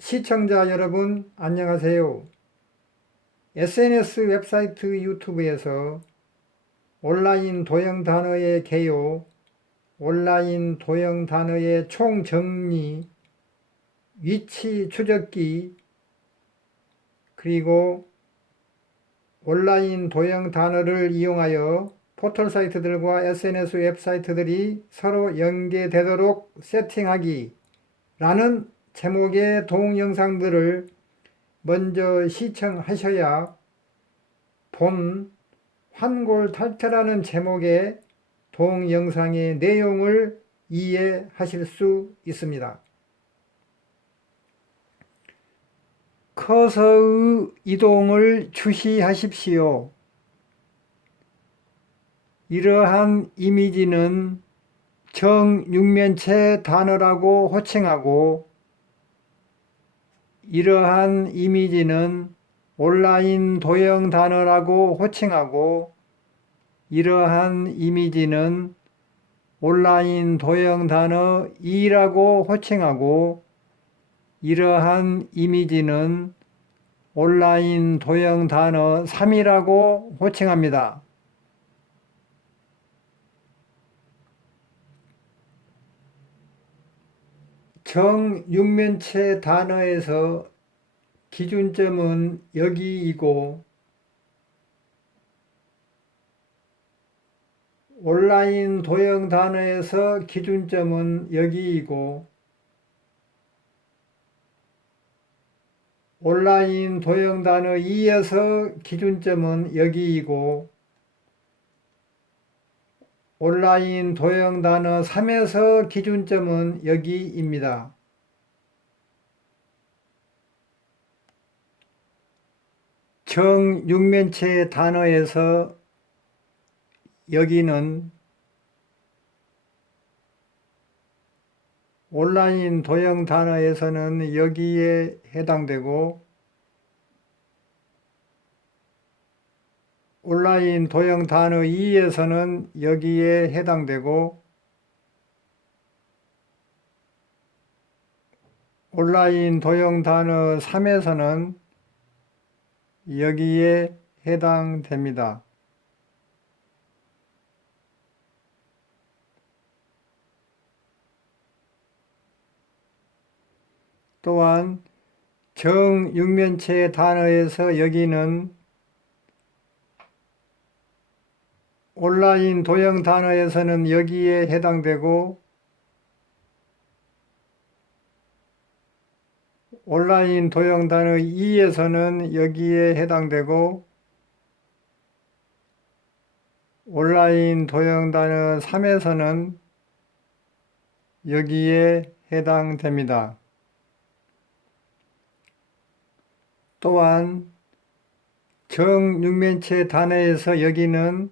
시청자 여러분, 안녕하세요. SNS 웹사이트 유튜브에서 온라인 도형 단어의 개요, 온라인 도형 단어의 총정리, 위치 추적기, 그리고 온라인 도형 단어를 이용하여 포털 사이트들과 SNS 웹사이트들이 서로 연계되도록 세팅하기 라는 제목의 동영상들을 먼저 시청하셔야 본 환골탈태라는 제목의 동영상의 내용을 이해하실 수 있습니다. 커서의 이동을 주시하십시오. 이러한 이미지는 정육면체 단어라고 호칭하고 이러한 이미지는 온라인 도형 단어라고 호칭하고 이러한 이미지는 온라인 도형 단어 2라고 호칭하고 이러한 이미지는 온라인 도형 단어 3이라고 호칭합니다. 정육면체 단어에서 기준점은 여기이고 온라인 도형 단어에서 기준점은 여기이고 온라인 도형 단어 2에서 기준점은 여기이고 온라인 도형 단어 3에서 기준점은 여기입니다. 정육면체 단어에서 여기는 온라인 도형 단어에서는 여기에 해당되고 온라인 도형 단어 2에서는 여기에 해당되고 온라인 도형 단어 3에서는 여기에 해당됩니다. 또한 정육면체 단어에서 여기는 온라인 도형 단어에서는 여기에 해당되고 온라인 도형 단어 2에서는 여기에 해당되고 온라인 도형 단어 3에서는 여기에 해당됩니다. 또한 정육면체 단어에서 여기는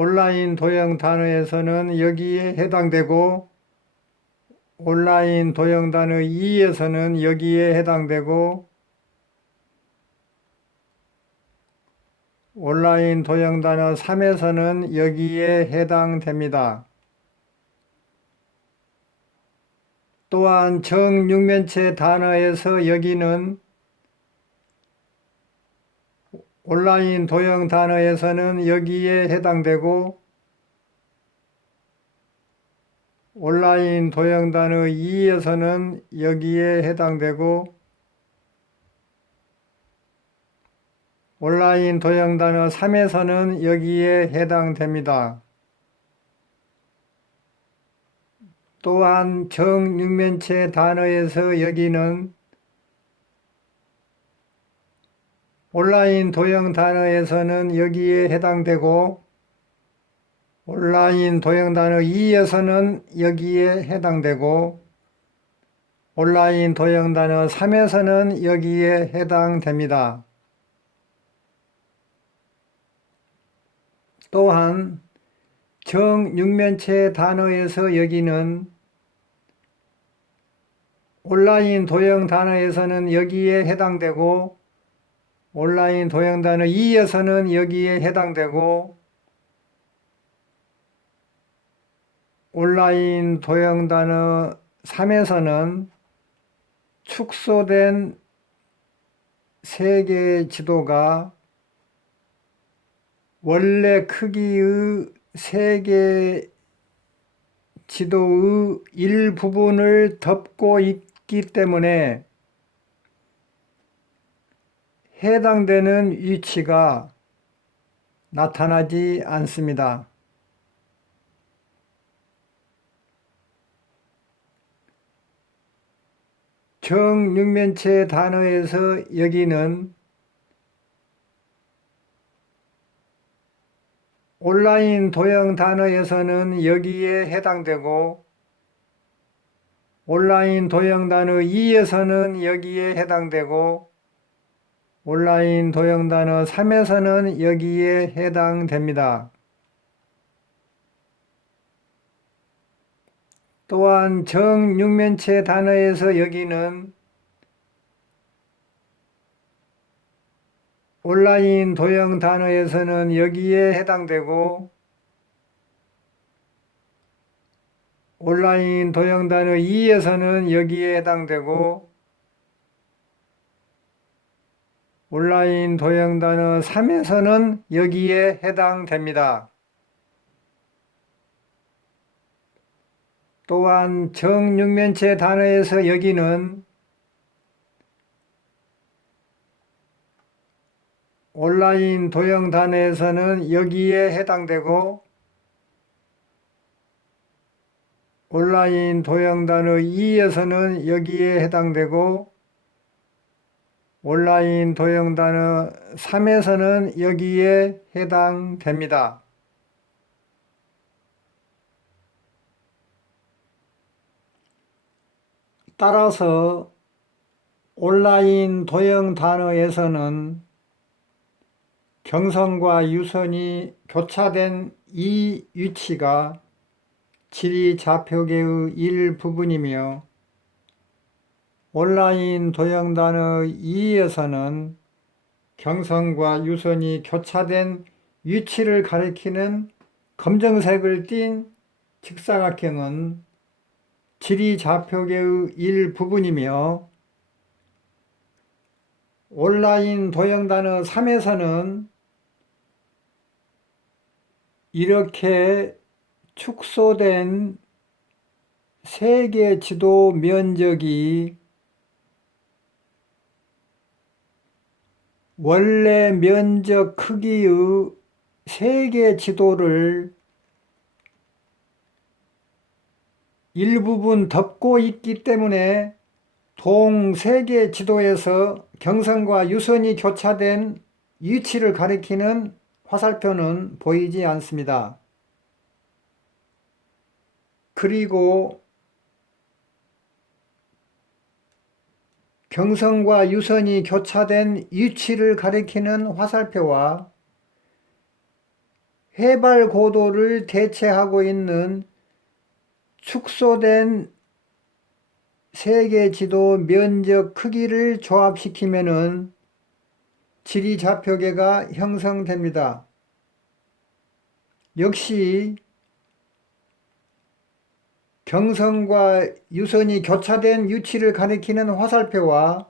온라인 도형 단어에서는 여기에 해당되고 온라인 도형 단어 2에서는 여기에 해당되고 온라인 도형 단어 3에서는 여기에 해당됩니다. 또한 정육면체 단어에서 여기는 온라인 도형 단어에서는 여기에 해당되고 온라인 도형 단어 2에서는 여기에 해당되고 온라인 도형 단어 3에서는 여기에 해당됩니다. 또한 정육면체 단어에서 여기는 온라인 도형 단어에서는 여기에 해당되고 온라인 도형 단어 2에서는 여기에 해당되고 온라인 도형 단어 3에서는 여기에 해당됩니다. 또한 정육면체 단어에서 여기는 온라인 도형 단어에서는 여기에 해당되고 온라인 도형 단어 2에서는 여기에 해당되고 온라인 도형 단어 3에서는 축소된 세계 지도가 원래 크기의 세계 지도의 일부분을 덮고 있기 때문에 해당되는 위치가 나타나지 않습니다. 정육면체 단어에서 여기는 온라인 도형 단어에서는 여기에 해당되고 온라인 도형 단어 2에서는 여기에 해당되고 온라인 도형 단어 3에서는 여기에 해당됩니다. 또한 정육면체 단어에서 여기는 온라인 도형 단어에서는 여기에 해당되고 온라인 도형 단어 2에서는 여기에 해당되고 온라인 도형 단어 3에서는 여기에 해당됩니다. 또한 정육면체 단어에서 여기는 온라인 도형 단어에서는 여기에 해당되고 온라인 도형 단어 2에서는 여기에 해당되고 온라인 도형 단어 3에서는 여기에 해당됩니다. 따라서 온라인 도형 단어에서는 경선과 유선이 교차된 이 위치가 지리좌표계의 일부분이며 온라인 도형 단어 2에서는 경선과 유선이 교차된 위치를 가리키는 검정색을 띤 직사각형은 지리좌표계의 일부분이며 온라인 도형 단어 3에서는 이렇게 축소된 세계 지도 면적이 원래 면적 크기의 세계 지도를 일부분 덮고 있기 때문에 동세계 지도에서 경선과 유선이 교차된 위치를 가리키는 화살표는 보이지 않습니다. 그리고 경선과 유선이 교차된 위치를 가리키는 화살표와 해발 고도를 대체하고 있는 축소된 세계 지도 면적 크기를 조합시키면은 지리좌표계가 형성됩니다. 역시 경선과 유선이 교차된 위치를 가리키는 화살표와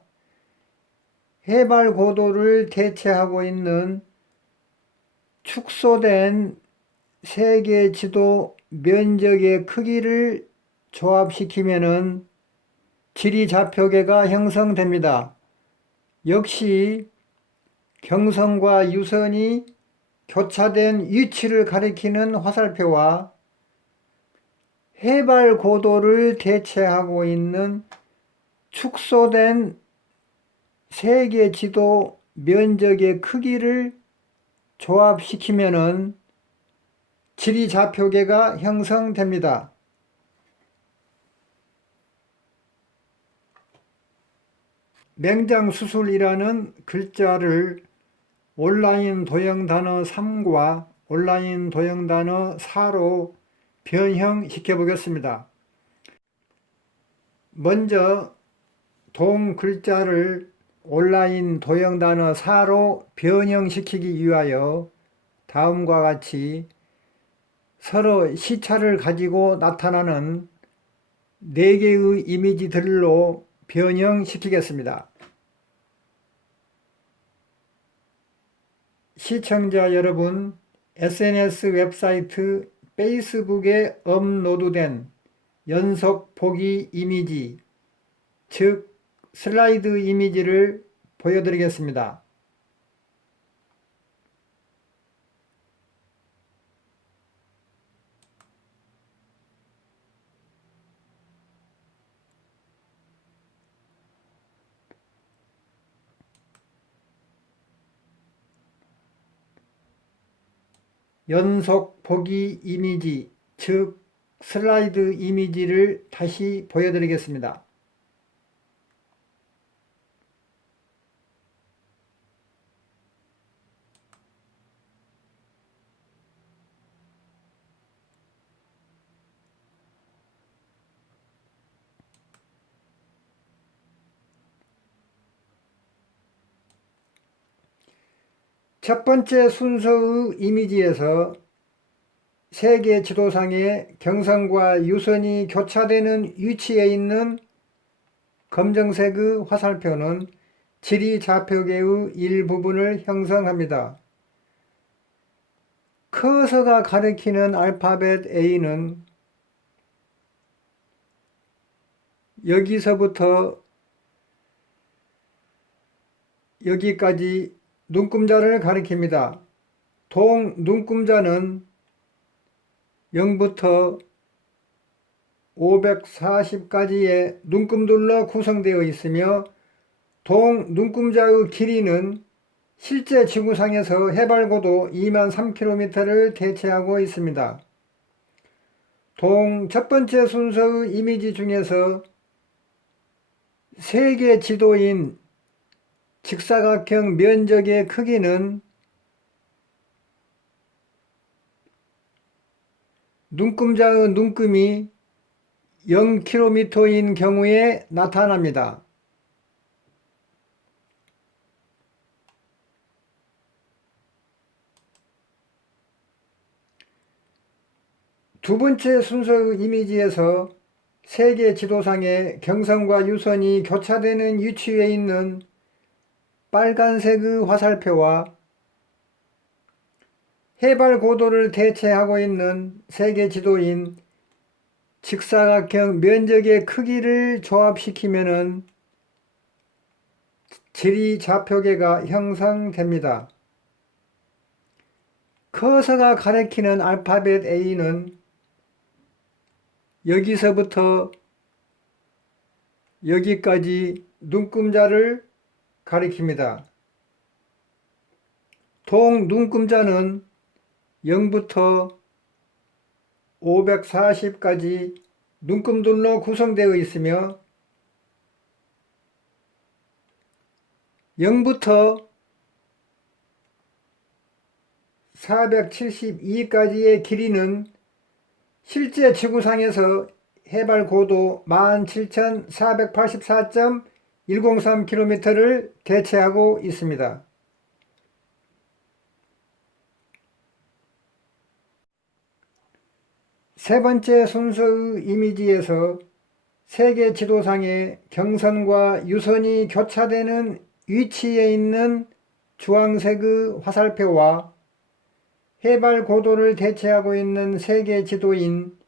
해발 고도를 대체하고 있는 축소된 세계 지도 면적의 크기를 조합시키면은 지리좌표계가 형성됩니다. 역시 경선과 유선이 교차된 위치를 가리키는 화살표와 해발 고도를 대체하고 있는 축소된 세계 지도 면적의 크기를 조합시키면은 지리좌표계가 형성됩니다. 맹장수술이라는 글자를 온라인 도형 단어 3과 온라인 도형 단어 4로 변형시켜 보겠습니다. 먼저 동 글자를 온라인 도형 단어 4로 변형시키기 위하여 다음과 같이 서로 시차를 가지고 나타나는 4개의 이미지들로 변형시키겠습니다. 시청자 여러분, SNS 웹사이트 페이스북에 업로드된 연속 보기 이미지, 즉 슬라이드 이미지를 보여드리겠습니다. 연속 보기 이미지, 즉 슬라이드 이미지를 다시 보여드리겠습니다. 첫 번째 순서의 이미지에서 세계 지도상에 경선과 유선이 교차되는 위치에 있는 검정색의 화살표는 지리 좌표계의 일부분을 형성합니다. 커서가 가리키는 알파벳 A는 여기서부터 여기까지 눈금자를 가리킵니다. 동 눈금자는 0부터 540까지의 눈금들로 구성되어 있으며 동 눈금자의 길이는 실제 지구상에서 해발고도 23km를 대체하고 있습니다. 동 첫 번째 순서의 이미지 중에서 세계 지도인 직사각형 면적의 크기는 눈금자의 눈금이 0km인 경우에 나타납니다. 두 번째 순서의 이미지에서 세계 지도상에 경선과 유선이 교차되는 위치에 있는 빨간색의 화살표와 해발 고도를 대체하고 있는 세계 지도인 직사각형 면적의 크기를 조합시키면 지리 좌표계가 형성됩니다. 커서가 가리키는 알파벳 A는 여기서부터 여기까지 눈금자를 가리킵니다. 동 눈금자는 0부터 540까지 눈금들로 구성되어 있으며 0부터 472까지의 길이는 실제 지구상에서 해발 고도 17,484.103km를 대체하고 있습니다. 세 번째 순서의 이미지에서 세계 지도상에 경선과 유선이 교차되는 위치에 있는 주황색의 화살표와 해발 고도를 대체하고 있는 세계 지도인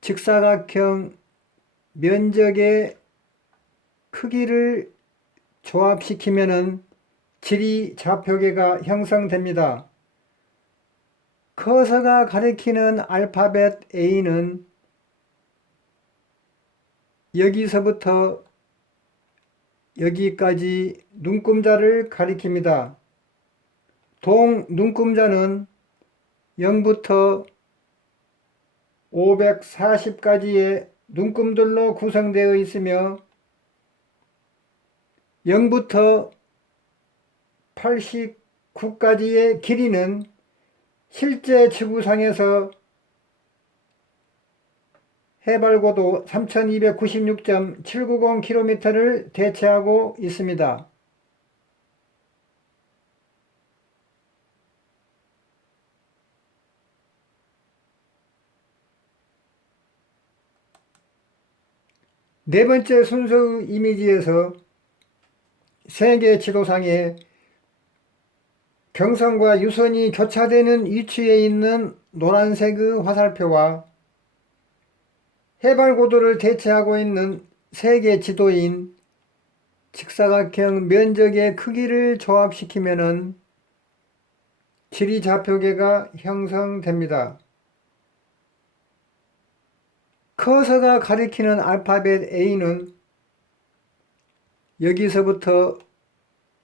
직사각형 면적의 크기를 조합시키면 지리 좌표계가 형성됩니다. 커서가 가리키는 알파벳 A는 여기서부터 여기까지 눈금자를 가리킵니다. 동 눈금자는 0부터 540까지의 눈금들로 구성되어 있으며 0부터 89까지의 길이는 실제 지구상에서 해발고도 3296.790km를 대체하고 있습니다. 네 번째 순서의 이미지에서 세계 지도상에 경선과 유선이 교차되는 위치에 있는 노란색의 화살표와 해발고도를 대체하고 있는 세계 지도인 직사각형 면적의 크기를 조합시키면 지리좌표계가 형성됩니다. 커서가 가리키는 알파벳 A는 여기서부터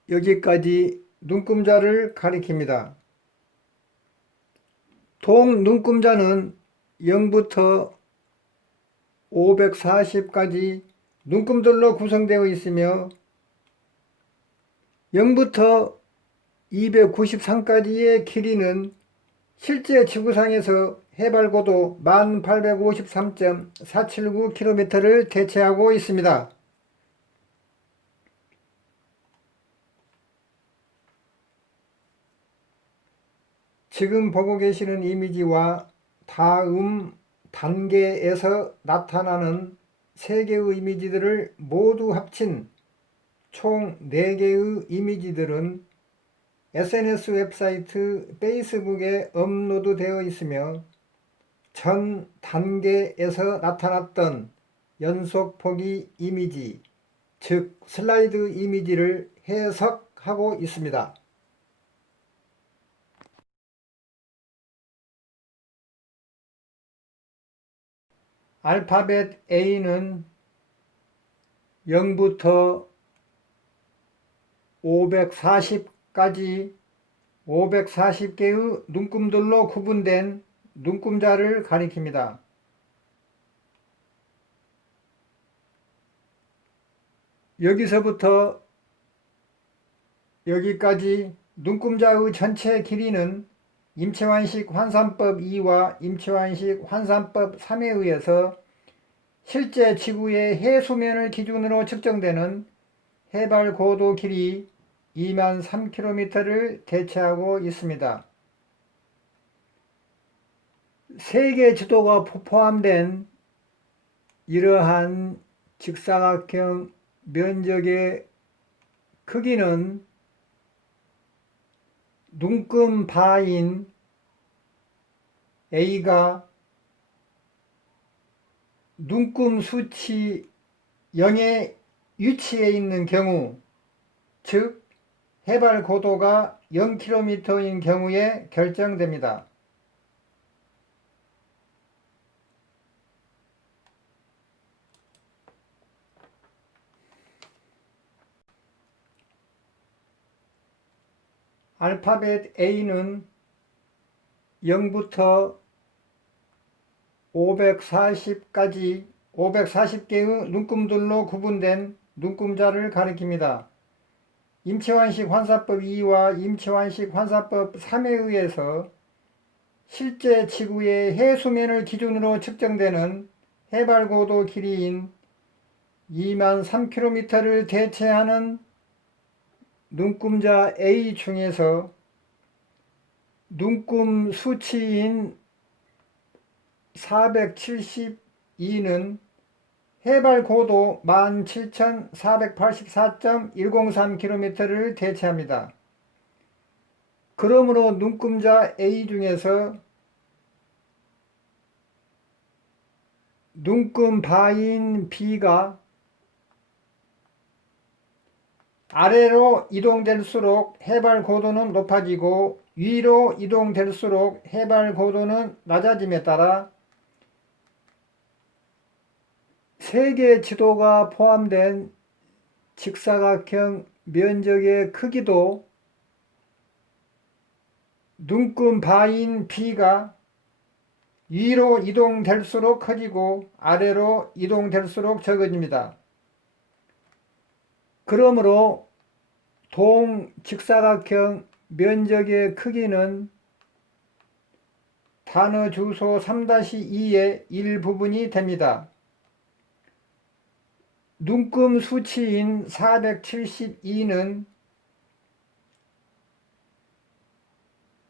여기까지 눈금자를 가리킵니다. 동눈금자는 0부터 540까지 눈금들로 구성되어 있으며 0부터 293까지의 길이는 실제 지구상에서 해발고도 1853.479km를 대체하고 있습니다. 지금 보고 계시는 이미지와 다음 단계에서 나타나는 3개의 이미지들을 모두 합친 총 4개의 이미지들은 SNS 웹사이트 페이스북에 업로드되어 있으며 전 단계에서 나타났던 연속 보기 이미지, 즉 슬라이드 이미지를 해석하고 있습니다. 알파벳 A는 0부터 540까지 540개의 눈금들로 구분된 눈금자를 가리킵니다. 여기서부터 여기까지 눈금자의 전체 길이는 임채완식 환산법 2와 임채완식 환산법 3에 의해서 실제 지구의 해수면을 기준으로 측정되는 해발 고도 길이 2만 3km를 대체하고 있습니다. 세계 지도가 포함된 이러한 직사각형 면적의 크기는 눈금 바인 A가 눈금 수치 0의 위치에 있는 경우, 즉 해발 고도가 0km인 경우에 결정됩니다. 알파벳 A는 0부터 540까지 540개의 눈금들로 구분된 눈금자를 가리킵니다. 임채완식 환사법 2와 임채완식 환사법 3에 의해서 실제 지구의 해수면을 기준으로 측정되는 해발고도 길이인 2만 3km를 대체하는 눈금자 A 중에서 눈금 수치인 472는 해발 고도 17,484.103km를 대체합니다. 그러므로 눈금자 A 중에서 눈금 바인 B가 아래로 이동될수록 해발 고도는 높아지고 위로 이동될수록 해발 고도는 낮아짐에 따라 세계 지도가 포함된 직사각형 면적의 크기도 눈금 바인 B가 위로 이동될수록 커지고 아래로 이동될수록 적어집니다. 그러므로 동직사각형 면적의 크기는 단어 주소 3-2의 일부분이 됩니다. 눈금 수치인 472는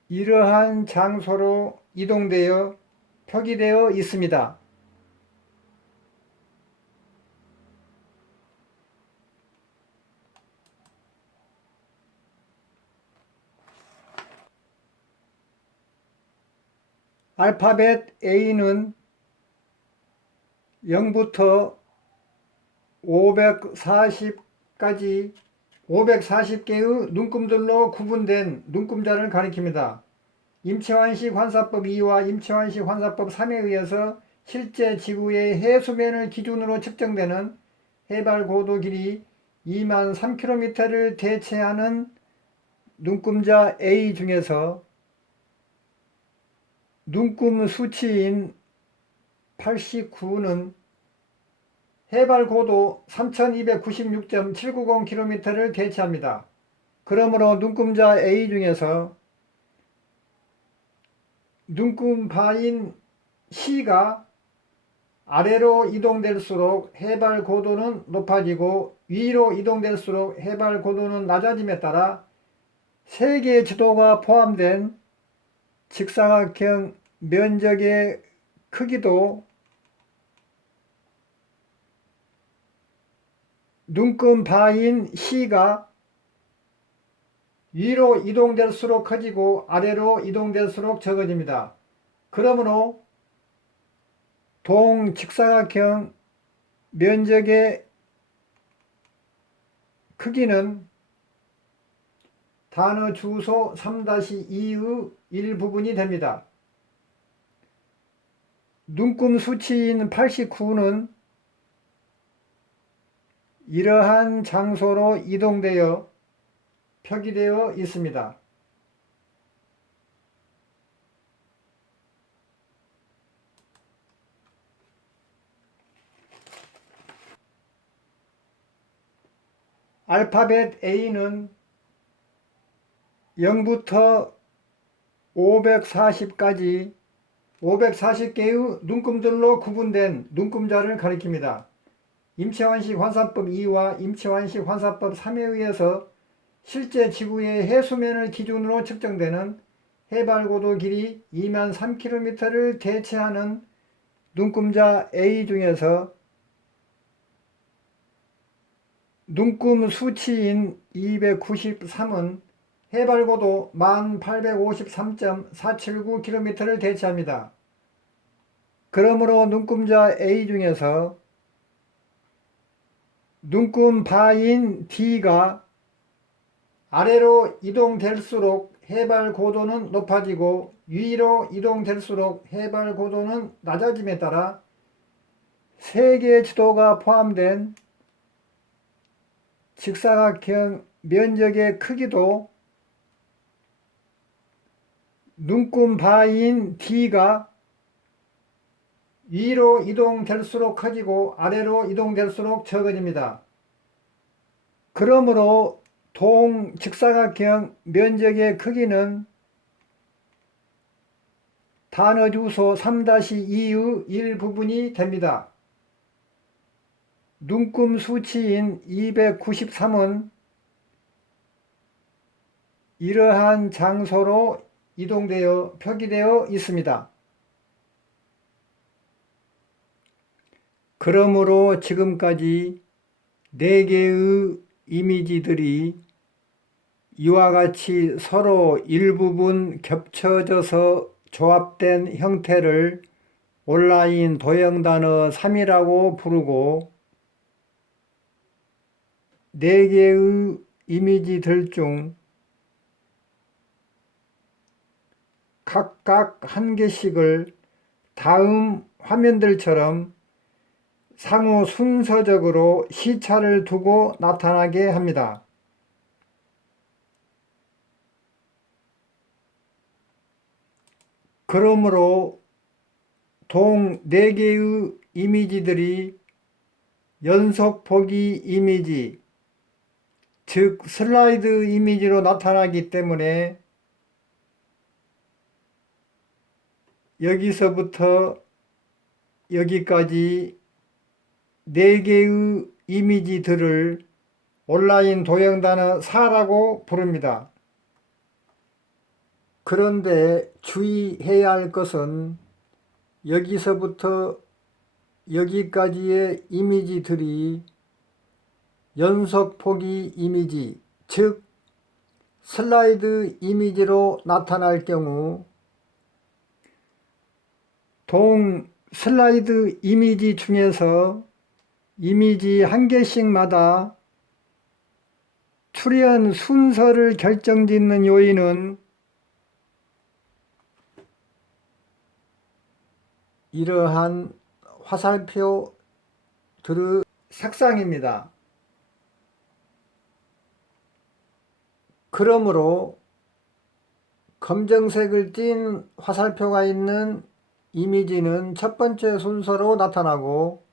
이러한 장소로 이동되어 표기되어 있습니다. 알파벳 A는 0부터 540까지 540개의 눈금들로 구분된 눈금자를 가리킵니다. 임채환식 환사법 2와 임채환식 환사법 3에 의해서 실제 지구의 해수면을 기준으로 측정되는 해발 고도 길이 2만 3km를 대체하는 눈금자 A 중에서 눈금 수치인 89는 해발 고도 3296.790km를 대체합니다. 그러므로 눈금자 A 중에서 눈금바인 C가 아래로 이동될수록 해발 고도는 높아지고 위로 이동될수록 해발 고도는 낮아짐에 따라 세계의 지도가 포함된 직사각형 면적의 크기도 눈금바인 C가 위로 이동될수록 커지고 아래로 이동될수록 적어집니다. 그러므로 동직사각형 면적의 크기는 단어 주소 3-2의 일부분이 됩니다. 눈금 수치인 89는 이러한 장소로 이동되어 표기되어 있습니다. 알파벳 A는 0부터 540까지 540개의 눈금들로 구분된 눈금자를 가리킵니다. 임채환식 환사법 2와 임채환식 환사법 3에 의해서 실제 지구의 해수면을 기준으로 측정되는 해발고도 길이 2만 3km를 대체하는 눈금자 A 중에서 눈금 수치인 293은 해발고도 1853.479km를 대체합니다. 그러므로 눈금자 A 중에서 눈금바인 D가 아래로 이동될수록 해발 고도는 높아지고 위로 이동될수록 해발 고도는 낮아짐에 따라 세계 지도가 포함된 직사각형 면적의 크기도 눈금바인 D가 위로 이동될수록 커지고 아래로 이동될수록 적어집니다. 그러므로 동직사각형 면적의 크기는 단어 주소 3-2의 일부분이 됩니다. 눈금 수치인 293은 이러한 장소로 이동되어 표기되어 있습니다. 그러므로 지금까지 4개의 이미지들이 이와 같이 서로 일부분 겹쳐져서 조합된 형태를 온라인 도형단어 3이라고 부르고 4개의 이미지들 중 각각 한 개씩을 다음 화면들처럼 상호 순서적으로 시차를 두고 나타나게 합니다. 그러므로 동 4개의 이미지들이 연속 보기 이미지, 즉 슬라이드 이미지로 나타나기 때문에 여기서부터 여기까지 4개의 이미지들을 온라인 도형단어 4라고 부릅니다. 그런데 주의해야 할 것은 여기서부터 여기까지의 이미지들이 연속 보기 이미지, 즉 슬라이드 이미지로 나타날 경우 동 슬라이드 이미지 중에서 이미지 한 개씩마다 출연 순서를 결정짓는 요인은 이러한 화살표 들의 색상입니다. 그러므로 검정색을 띤 화살표가 있는 이미지는 첫 번째 순서로 나타나고,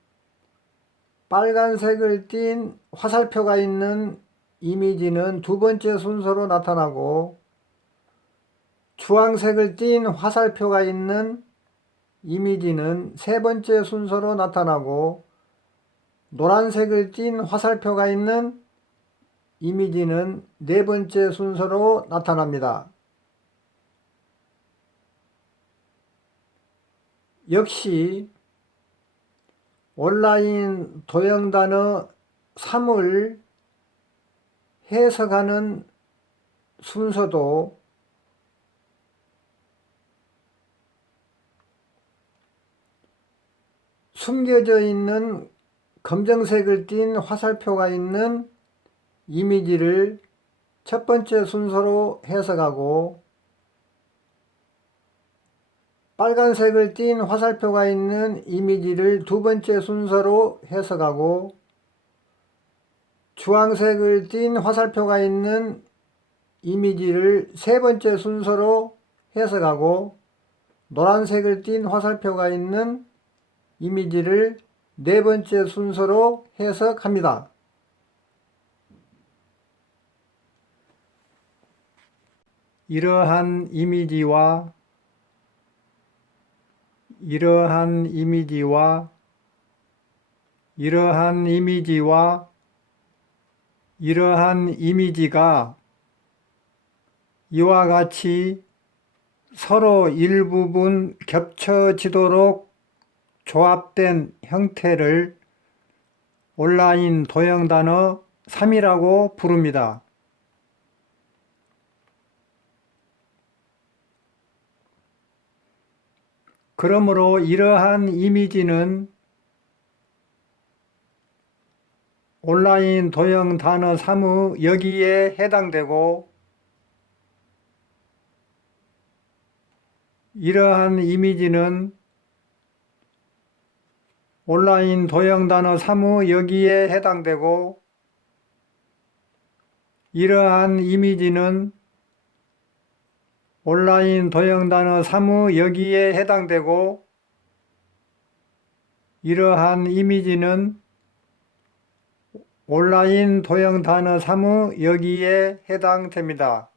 빨간색을 띤 화살표가 있는 이미지는 두 번째 순서로 나타나고, 주황색을 띤 화살표가 있는 이미지는 세 번째 순서로 나타나고, 노란색을 띤 화살표가 있는 이미지는 네 번째 순서로 나타납니다. 역시 온라인 도형단어 3을 해석하는 순서도 숨겨져 있는 검정색을 띤 화살표가 있는 이미지를 첫 번째 순서로 해석하고, 빨간색을 띤 화살표가 있는 이미지를 두 번째 순서로 해석하고, 주황색을 띤 화살표가 있는 이미지를 세 번째 순서로 해석하고, 노란색을 띤 화살표가 있는 이미지를 네 번째 순서로 해석합니다. 이러한 이미지와 이러한 이미지와 이러한 이미지와 이러한 이미지가 이와 같이 서로 일부분 겹쳐지도록 조합된 형태를 온라인 도형단어 3이라고 부릅니다. 그러므로 이러한 이미지는 온라인 도형 단어 3의 여기에 해당되고, 이러한 이미지는 온라인 도형 단어 3의 여기에 해당되고, 이러한 이미지는 온라인 도형 단어 3의 여기에 해당되고, 이러한 이미지는 온라인 도형 단어 3의 여기에 해당됩니다.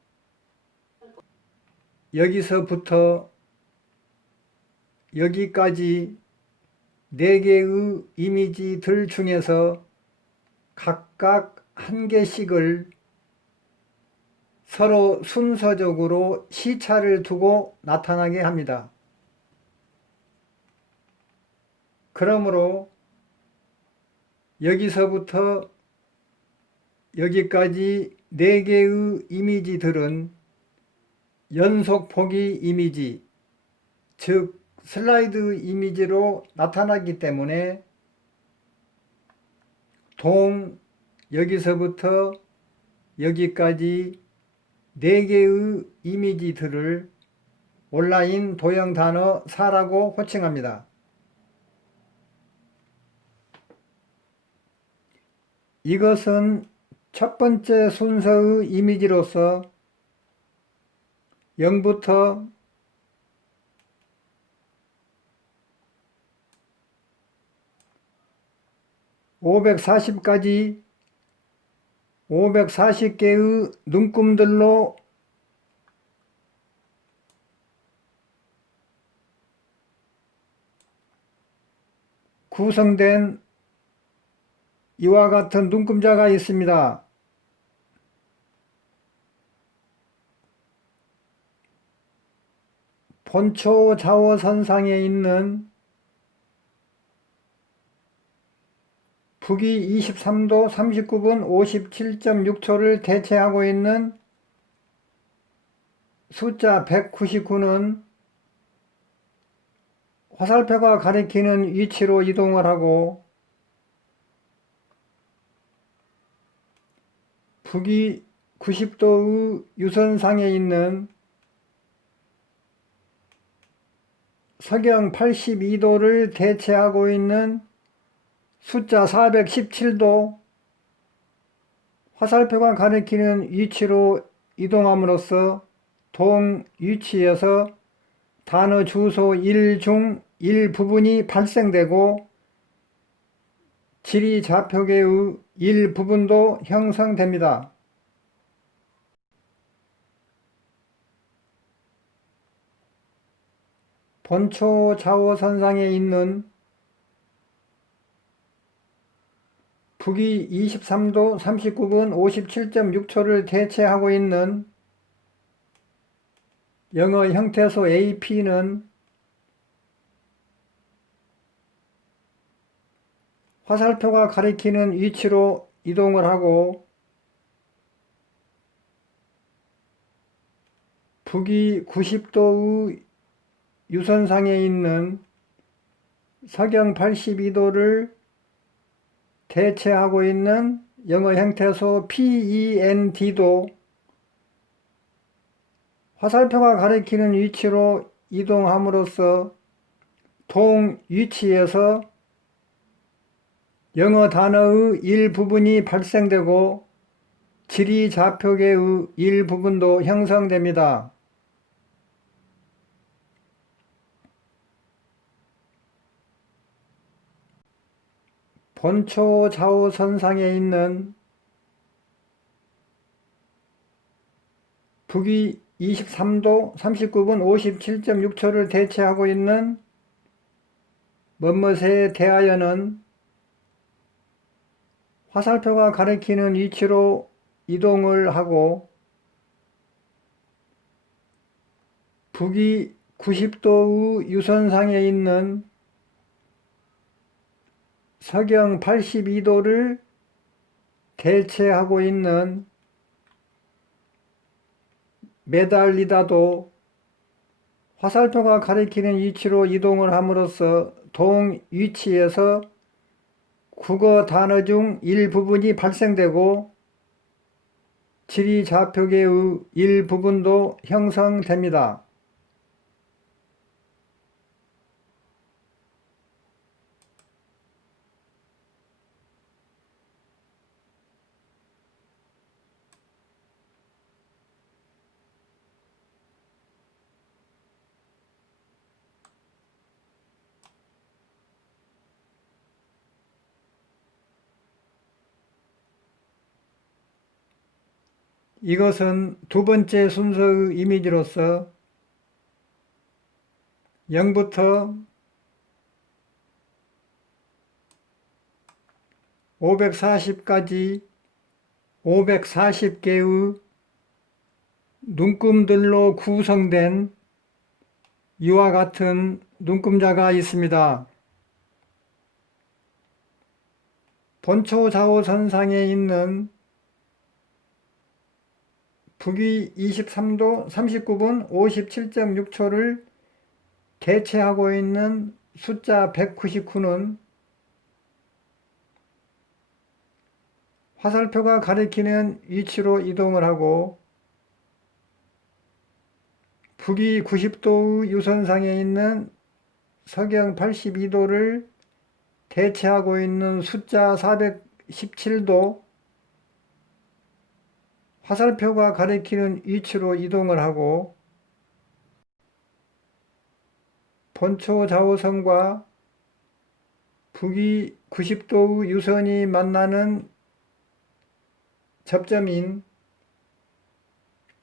여기서부터 여기까지 4개의 이미지들 중에서 각각 한 개씩을 서로 순서적으로 시차를 두고 나타나게 합니다. 그러므로 여기서부터 여기까지 4개의 이미지들은 연속 보기 이미지, 즉 슬라이드 이미지로 나타나기 때문에 여기서부터 여기까지 4개의 이미지들을 온라인 도형 단어 4라고 호칭합니다. 이것은 첫 번째 순서의 이미지로서 0부터 540까지 540개의 눈금들로 구성된 이와 같은 눈금자가 있습니다. 본초 좌우선상에 있는 북위 23도 39분 57.6초를 대체하고 있는 숫자 199는 화살표가 가리키는 위치로 이동을 하고 북위 90도의 유선상에 있는 서경 82도를 대체하고 있는 숫자 417도 화살표가 가리키는 위치로 이동함으로써 동 위치에서 단어 주소 1 중 1 부분이 발생되고 지리 좌표계의 일부분도 형성됩니다. 본초 좌우선상에 있는 북위 23도 39분 57.6초를 대체하고 있는 영어 형태소 AP는 화살표가 가리키는 위치로 이동을 하고 북위 90도의 유선상에 있는 서경 82도를 대체하고 있는 영어 형태소 PEND도 화살표가 가리키는 위치로 이동함으로써 동 위치에서 영어 단어의 일부분이 발생되고 지리 좌표계의 일부분도 형성됩니다. 본초 좌우선상에 있는 북위 23도 39분 57.6초를 대체하고 있는 뭐뭇에 대하여는 화살표가 가리키는 위치로 이동을 하고 북위 90도의 유선상에 있는 서경 82도를 대체하고 있는 메달리다도 화살표가 가리키는 위치로 이동을 함으로써 동 위치에서 국어 단어 중 일부분이 발생되고 지리 좌표계의 일부분도 형성됩니다. 이것은 두 번째 순서의 이미지로서 0부터 540까지 540개의 눈금들로 구성된 이와 같은 눈금자가 있습니다. 본초 좌우선상에 있는 북위 23도 39분 57.6초를 대체하고 있는 숫자 199는 화살표가 가리키는 위치로 이동을 하고 북위 90도의 유선상에 있는 서경 82도를 대체하고 있는 숫자 417도 화살표가 가리키는 위치로 이동을 하고 본초 좌우선과 북위 90도의 유선이 만나는 접점인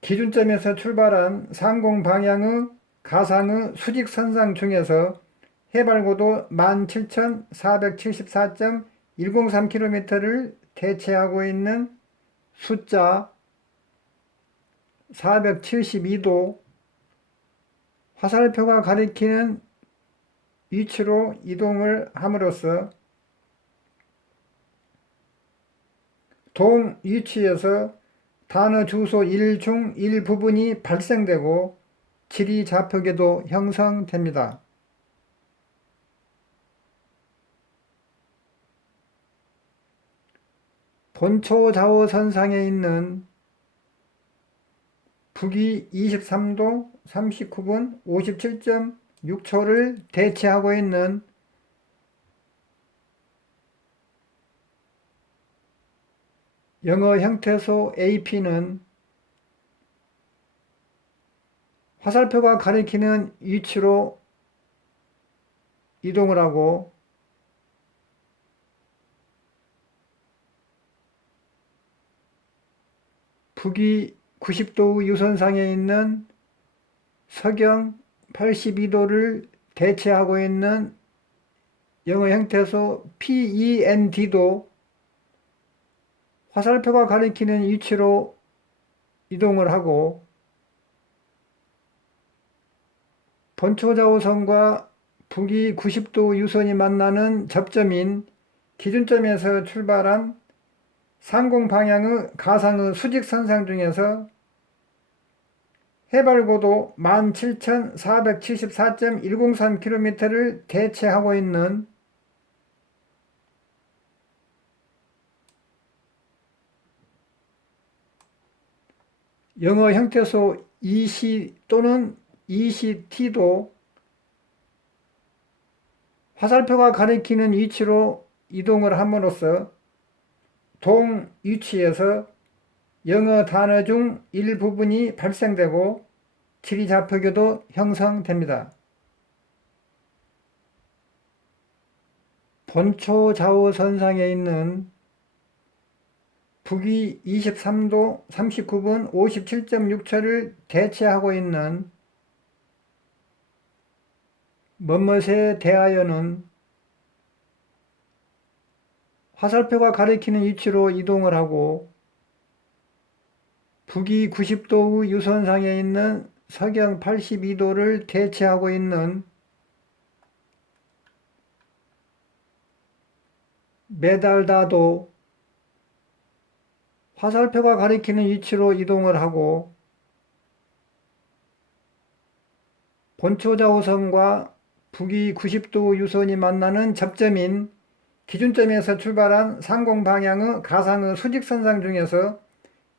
기준점에서 출발한 상공 방향의 가상의 수직선상 중에서 해발고도 17,474.103km를 대체하고 있는 숫자 472도 화살표가 가리키는 위치로 이동을 함으로써 동 위치에서 단어 주소 1 중 1 부분이 발생되고 지리 좌표계도 형성됩니다. 본초 좌우선상에 있는 북위 23도 39분 57.6초를 대체하고 있는 영어 형태소 AP는 화살표가 가리키는 위치로 이동을 하고 북위 90도 유선상에 있는 서경 82도를 대체하고 있는 영어 형태소 PEND도 화살표가 가리키는 위치로 이동을 하고 본초좌우선과 북위 90도 유선이 만나는 접점인 기준점에서 출발한 상공방향의 가상의 수직선상 중에서 해발고도 17,474.103km를 대체하고 있는 영어 형태소 EC 또는 ECT도 화살표가 가리키는 위치로 이동을 함으로써 동위치에서 영어 단어 중 일부분이 발생되고 지리좌표계도 형성됩니다. 본초 좌우선상에 있는 북위 23도 39분 57.6초를 대체하고 있는 먼멋에 대하여는 화살표가 가리키는 위치로 이동을 하고 북위 90도의 유선상에 있는 서경 82도를 대체하고 있는 메달다도 화살표가 가리키는 위치로 이동을 하고 본초좌우선과 북위 90도 유선이 만나는 접점인 기준점에서 출발한 상공방향의 가상의 수직선상 중에서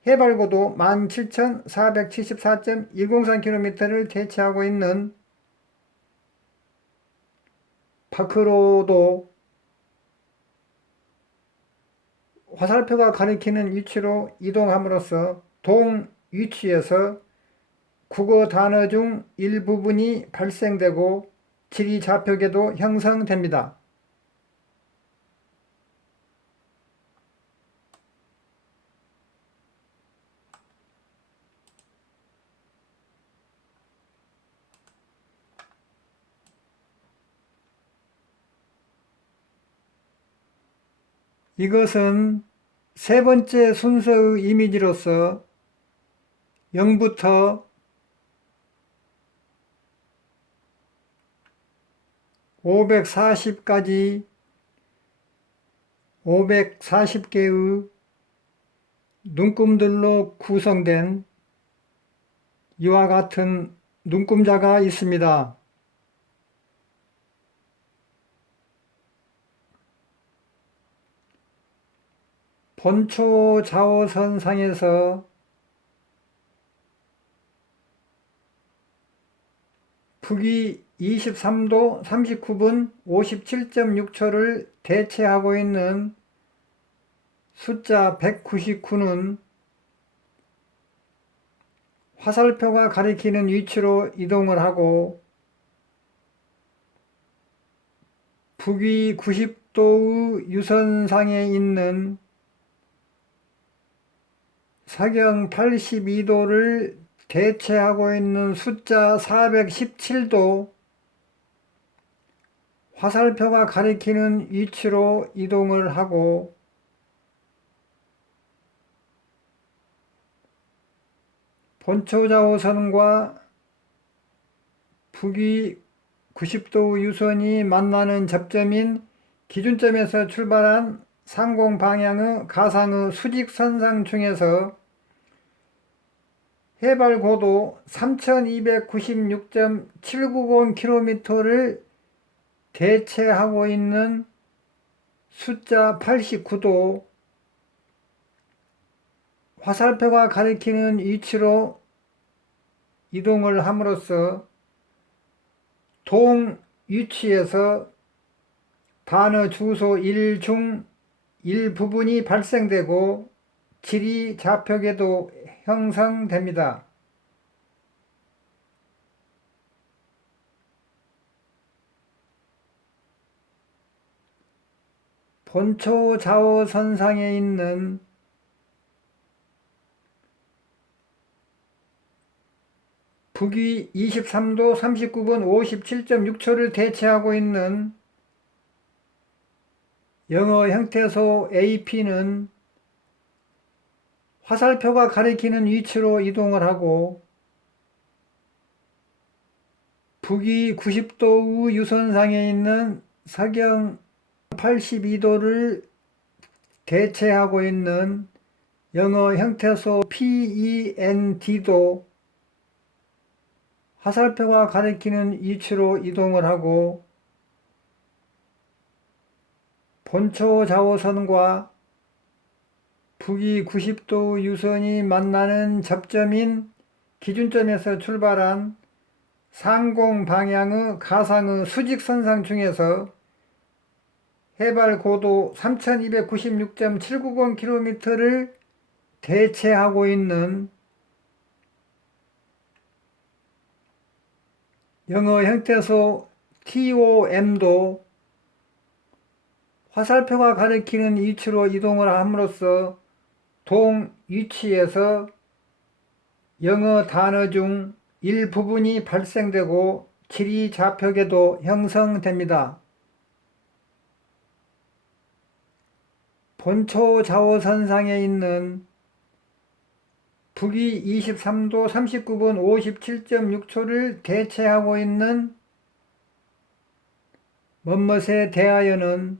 해발고도 17,474.103km를 대체하고 있는 파크로도 화살표가 가리키는 위치로 이동함으로써 동위치에서 국어 단어 중 일부분이 발생되고 지리좌표계도 형성됩니다. 이것은 세 번째 순서의 이미지로서 0부터 540까지 540개의 눈금들로 구성된 이와 같은 눈금자가 있습니다. 본초 좌우선상에서 북위 23도 39분 57.6초를 대체하고 있는 숫자 199는 화살표가 가리키는 위치로 이동을 하고 북위 90도의 유선상에 있는 서경 82도를 대체하고 있는 숫자 417도 화살표가 가리키는 위치로 이동을 하고 본초좌우선과 북위 90도 유선이 만나는 접점인 기준점에서 출발한 상공방향의 가상의 수직선상 중에서 해발고도 3296.790km를 대체하고 있는 숫자 89도 화살표가 가리키는 위치로 이동을 함으로써 동 위치에서 단어 주소 1 중 일부분이 발생되고 지리 좌표계도 형성됩니다. 본초 좌우선상에 있는 북위 23도 39분 57.6초를 대체하고 있는 영어 형태소 AP는 화살표가 가리키는 위치로 이동을 하고 북위 90도 유선상에 있는 서경 82도를 대체하고 있는 영어 형태소 PEND도 화살표가 가리키는 위치로 이동을 하고 본초 좌우선과 북위 90도 유선이 만나는 접점인 기준점에서 출발한 상공 방향의 가상의 수직선상 중에서 해발 고도 3296.790km를 대체하고 있는 영어 형태소 TOM도 화살표가 가리키는 위치로 이동을 함으로써 동 위치에서 영어 단어 중 일부분이 발생되고 지리 좌표계도 형성됩니다. 본초 좌우선상에 있는 북위 23도 39분 57.6초를 대체하고 있는 먼멋에 대하여는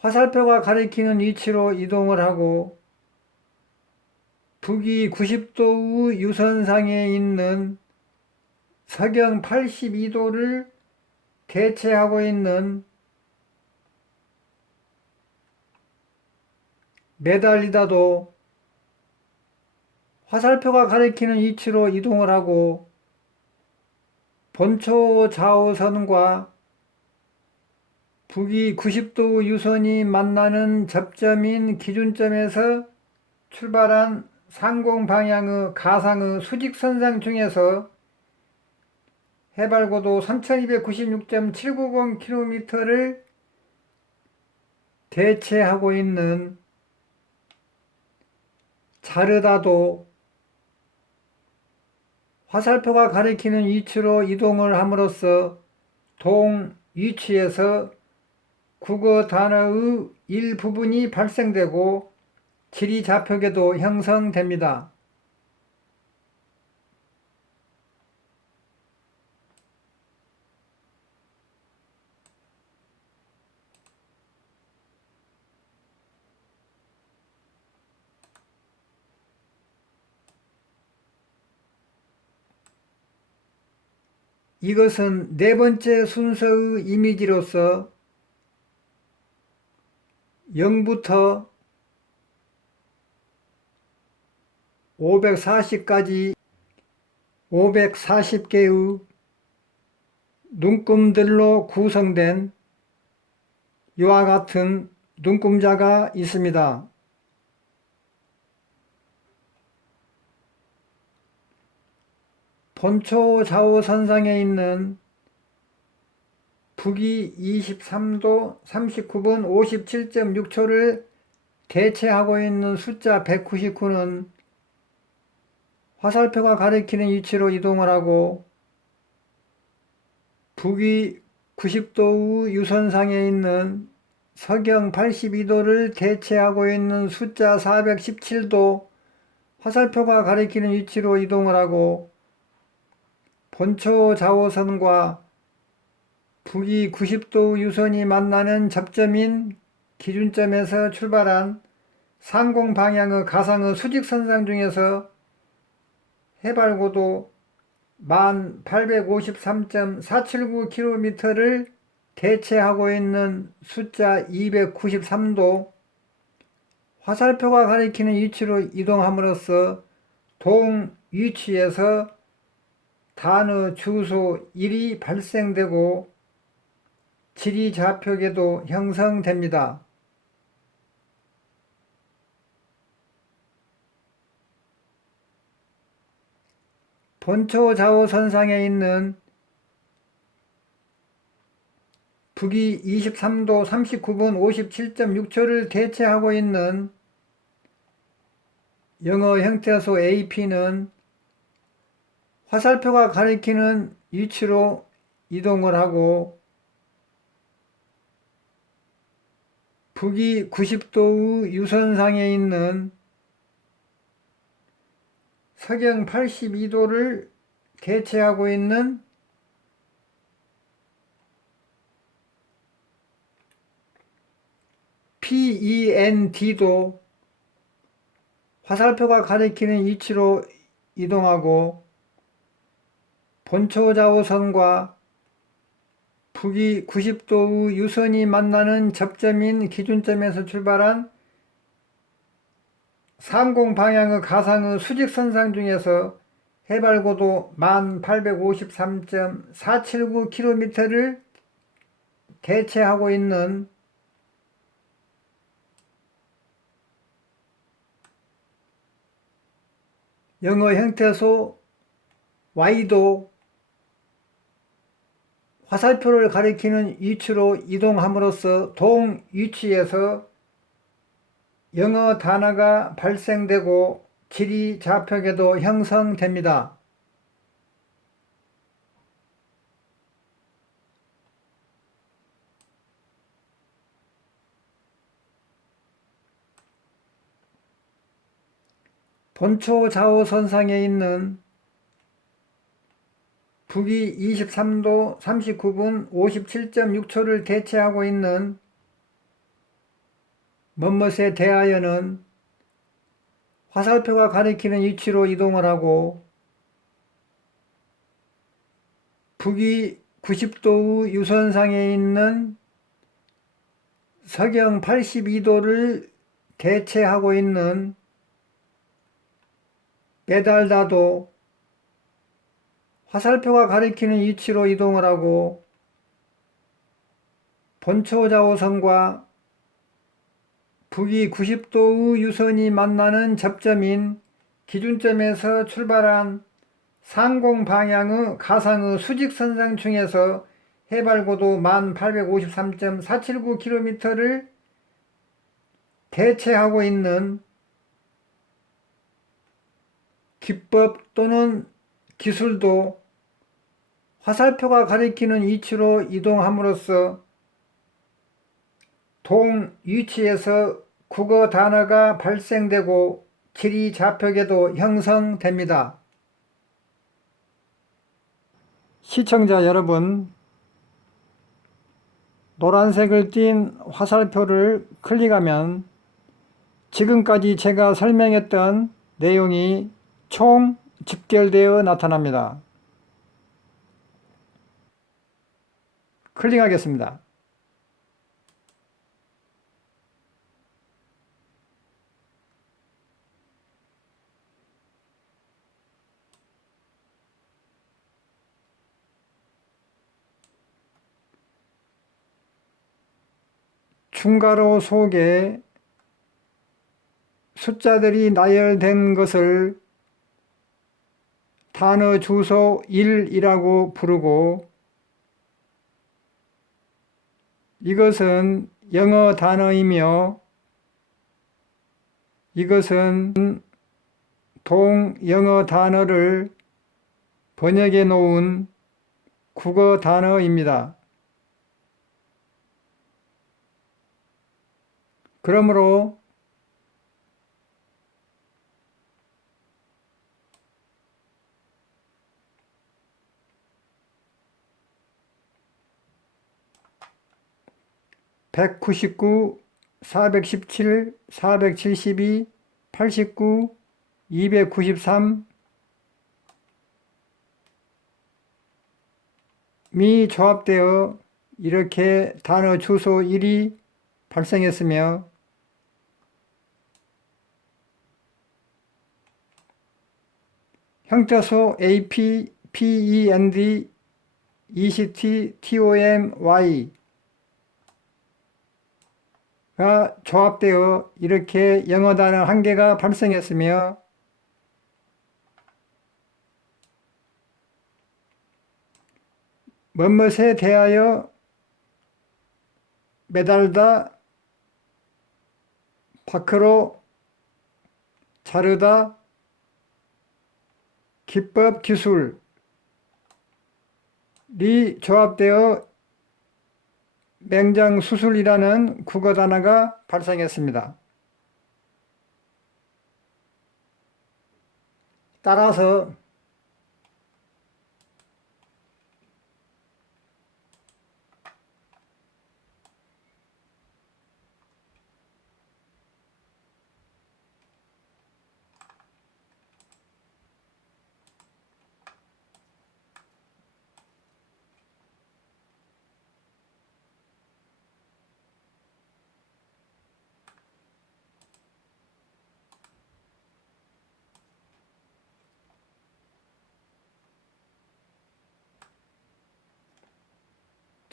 화살표가 가리키는 위치로 이동을 하고 북위 90도 유선상에 있는 서경 82도를 대체하고 있는 매달리다도 화살표가 가리키는 위치로 이동을 하고 본초 좌우선과 북위 90도 유선이 만나는 접점인 기준점에서 출발한 상공 방향의 가상의 수직선상 중에서 해발고도 3296.790km를 대체하고 있는 자르다도 화살표가 가리키는 위치로 이동을 함으로써 동 위치에서 국어 단어의 일부분이 발생되고 지리 좌표계도 형성됩니다. 이것은 네 번째 순서의 이미지로서 0부터 540까지 540개의 눈금들로 구성된 이와 같은 눈금자가 있습니다. 본초 좌우선상에 있는 북위 23도 39분 57.6초를 대체하고 있는 숫자 199는 화살표가 가리키는 위치로 이동을 하고 북위 90도 유선상에 있는 서경 82도를 대체하고 있는 숫자 417도 화살표가 가리키는 위치로 이동을 하고 본초 좌우선과 북위 90도 유선이 만나는 접점인 기준점에서 출발한 상공 방향의 가상의 수직선상 중에서 해발고도 1853.479km를 대체하고 있는 숫자 293도 화살표가 가리키는 위치로 이동함으로써 동 위치에서 단어 주소 1이 발생되고 지리 좌표계도 형성됩니다. 본초 좌우선상에 있는 북위 23도 39분 57.6초를 대체하고 있는 영어 형태소 AP는 화살표가 가리키는 위치로 이동을 하고 북위 90도의 유선상에 있는 서경 82도를 대체하고 있는 PEND도 화살표가 가리키는 위치로 이동하고 본초 좌우선과 북위 90도의 유선이 만나는 접점인 기준점에서 출발한 상공 방향의 가상의 수직선상 중에서 해발고도 1853.479km를 대체하고 있는 영어 형태소 Y도 화살표를 가리키는 위치로 이동함으로써 동 위치에서 영어 단어가 발생되고 지리 좌표계도 형성됩니다. 본초 좌우선상에 있는 북위 23도 39분 57.6초를 대체하고 있는 먼멋에 대하여는 화살표가 가리키는 위치로 이동을 하고 북위 90도의 유선상에 있는 서경 82도를 대체하고 있는 메달다도 화살표가 가리키는 위치로 이동을 하고 본초 좌우선과 북위 90도의 유선이 만나는 접점인 기준점에서 출발한 상공 방향의 가상의 수직선상 중에서 해발고도 1853.479km를 대체하고 있는 기법 또는 기술도 화살표가 가리키는 위치로 이동함으로써 동 위치에서 국어 단어가 발생되고 지리 좌표계도 형성됩니다. 시청자 여러분, 노란색을 띤 화살표를 클릭하면 지금까지 제가 설명했던 내용이 총 집결되어 나타납니다. 클릭하겠습니다. 충가로 속에 숫자들이 나열된 것을 단어 주소 1이라고 부르고 이것은 영어 단어이며 이것은 동영어 단어를 번역해 놓은 국어 단어입니다. 그러므로 (199) 417, 472, 89, 293 미 조합되어 이렇게 단어 주소 1이 발생했으며 형태소 AP, PEND, ECT, TOMY 가 조합되어 이렇게 영어 단어 한 개가 발생했으며 뭐뭇에 대하여 매달다, 밖으로 자르다, 기법, 기술이 조합되어 맹장수술이라는 국어 단어가 발생했습니다. 따라서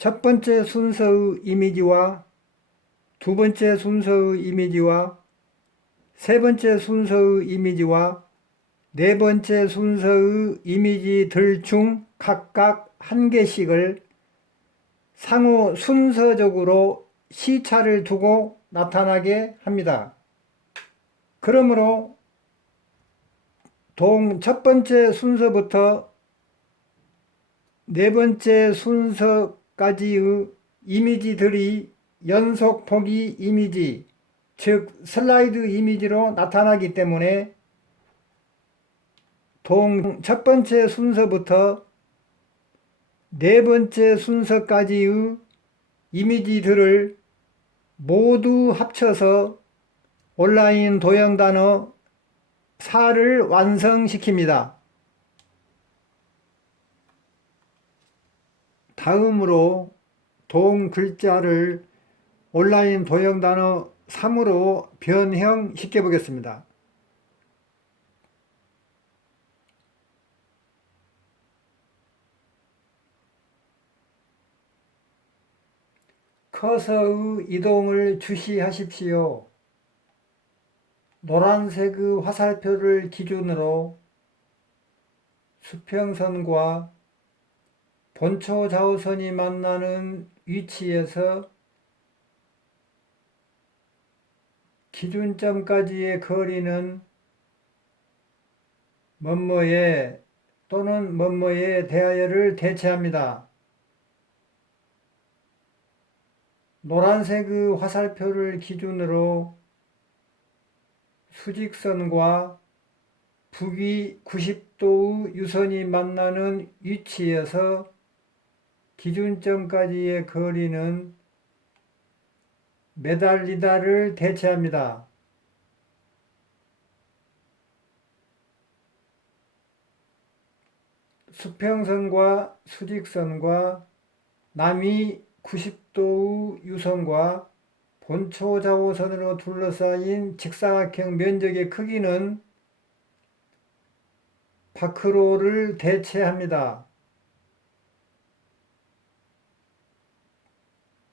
첫 번째 순서의 이미지와 두 번째 순서의 이미지와 세 번째 순서의 이미지와 네 번째 순서의 이미지들 중 각각 한 개씩을 상호 순서적으로 시차를 두고 나타나게 합니다. 그러므로 동 첫 번째 순서부터 네 번째 순서까지의 이미지들이 연속 보기 이미지, 즉 슬라이드 이미지로 나타나기 때문에 동 첫 번째 순서부터 네 번째 순서까지의 이미지들을 모두 합쳐서 온라인 도형 단어 4를 완성시킵니다. 다음으로 동 글자를 온라인 도형 단어 3으로 변형시켜 보겠습니다. 커서의 이동을 주시하십시오. 노란색의 화살표를 기준으로 수평선과 본초 좌우선이 만나는 위치에서 기준점까지의 거리는 뭐뭐에 또는 뭐뭐에 대하여를 대체합니다. 노란색의 화살표를 기준으로 수직선과 북위 90도의 유선이 만나는 위치에서 기준점까지의 거리는 매달리다를 대체합니다. 수평선과 수직선과 남위 90도의 유선과 본초 좌우선으로 둘러싸인 직사각형 면적의 크기는 바크로를 대체합니다.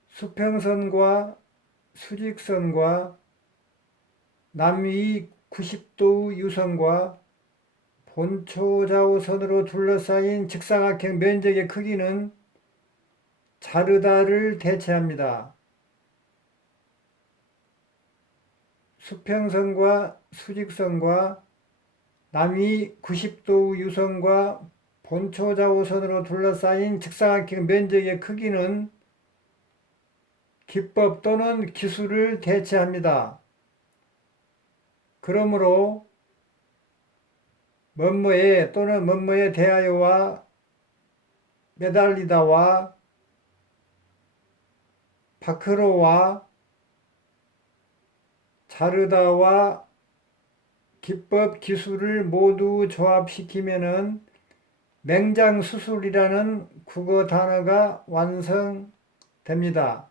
수평선과 수직선과 남위 90도의 유선과 본초 좌우선으로 둘러싸인 직사각형 면적의 크기는 자르다를 대체합니다. 수평선과 수직선과 남위 90도의 유선과 본초 좌우선으로 둘러싸인 직사각형 면적의 크기는 기법 또는 기술을 대체합니다. 그러므로 뭐뭐에 또는 뭐뭐에 대하여와 매달리다와 바크로와 자르다와 기법 기술을 모두 조합시키면은 맹장수술이라는 국어 단어가 완성됩니다.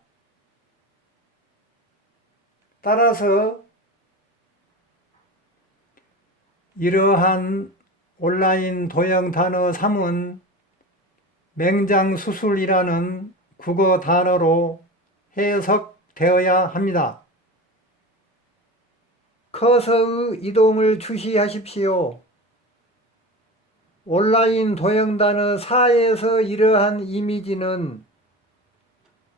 따라서 이러한 온라인 도형 단어 3은 맹장수술이라는 국어 단어로 해석되어야 합니다. 커서의 이동을 주시하십시오. 온라인 도형 단어 4에서 이러한 이미지는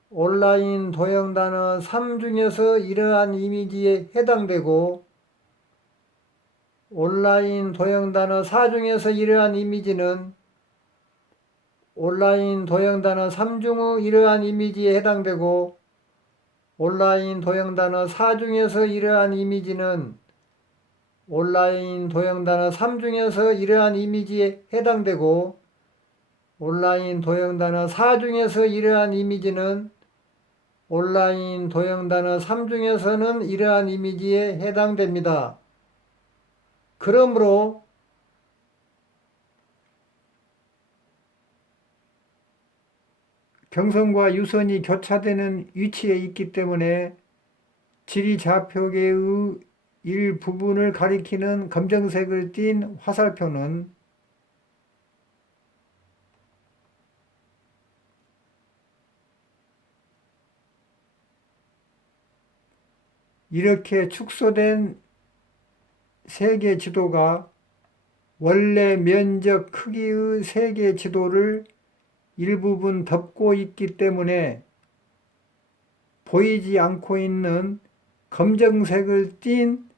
온라인 도형 단어 3 중에서 이러한 이미지에 해당되고 온라인 도형 단어 4 중에서 이러한 이미지는 온라인 도형 단어 3 중의 이러한 이미지에 해당되고 온라인 도형 단어 4 중에서 이러한 이미지는 온라인 도형 단어 3 중에서 이러한 이미지에 해당되고 온라인 도형 단어 4 중에서 이러한 이미지는 온라인 도형 단어 3 중에서는 이러한 이미지에 해당됩니다. 그러므로 경선과 유선이 교차되는 위치에 있기 때문에 지리좌표계의 일부분을 가리키는 검정색을 띤 화살표는 이렇게 축소된 세계 지도가 원래 면적 크기의 세계 지도를 일부분 덮고 있기 때문에 보이지 않고 있는 검정색을 띤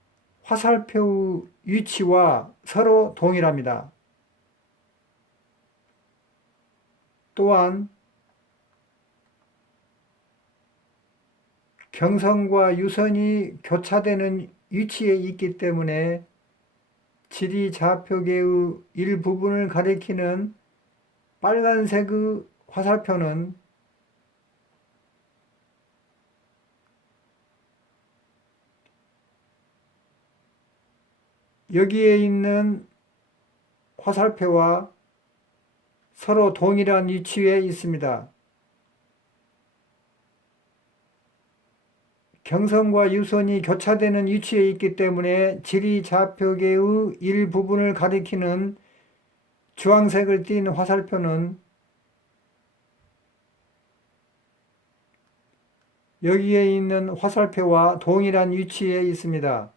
화살표의 위치와 서로 동일합니다. 또한 경선과 유선이 교차되는 위치에 있기 때문에 지리좌표계의 일부분을 가리키는 빨간색의 화살표는 여기에 있는 화살표와 서로 동일한 위치에 있습니다. 경선과 유선이 교차되는 위치에 있기 때문에 지리좌표계의 일부분을 가리키는 주황색을 띤 화살표는 여기에 있는 화살표와 동일한 위치에 있습니다.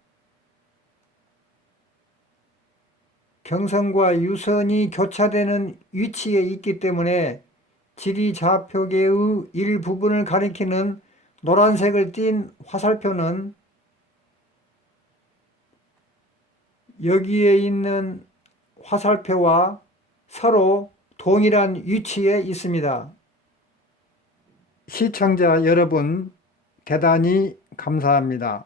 경선과 유선이 교차되는 위치에 있기 때문에 지리좌표계의 일부분을 가리키는 노란색을 띤 화살표는 여기에 있는 화살표와 서로 동일한 위치에 있습니다. 시청자 여러분, 대단히 감사합니다.